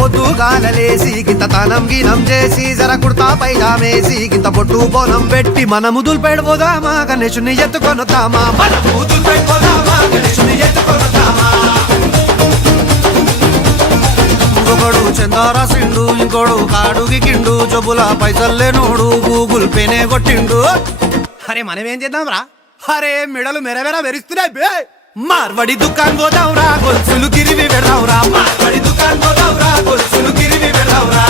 పొద్దుగాలలేసి గింత తనం గినం చేసి జర కుర్తా పైజామేసి గింత పొట్టు బోనం పెట్టి మనము దుల్పెడిపోదామా గణేశుని ఎత్తుకొనుతామా మనము దుల్పెడిపోదామా గణేశుని ఎత్తుకొనుతామా ఇంకొకడు చందారా సిండు ఇంకోడు కాడుగి కిండు జబ్బుల పైసల్లేనోడు గూగుల్ పేనే కొట్టిండు అరే మనమేం చేద్దాం రా అరే మెడలు మెరమెర మెరుస్తున్నాయి బే మార్వడి దుకాన్ పోదావురా గొలుసులు గిరివి పెడదావురా మార్వడి దుకాన్ పోదావురా గొలుసులు గిరివి పెడదావురా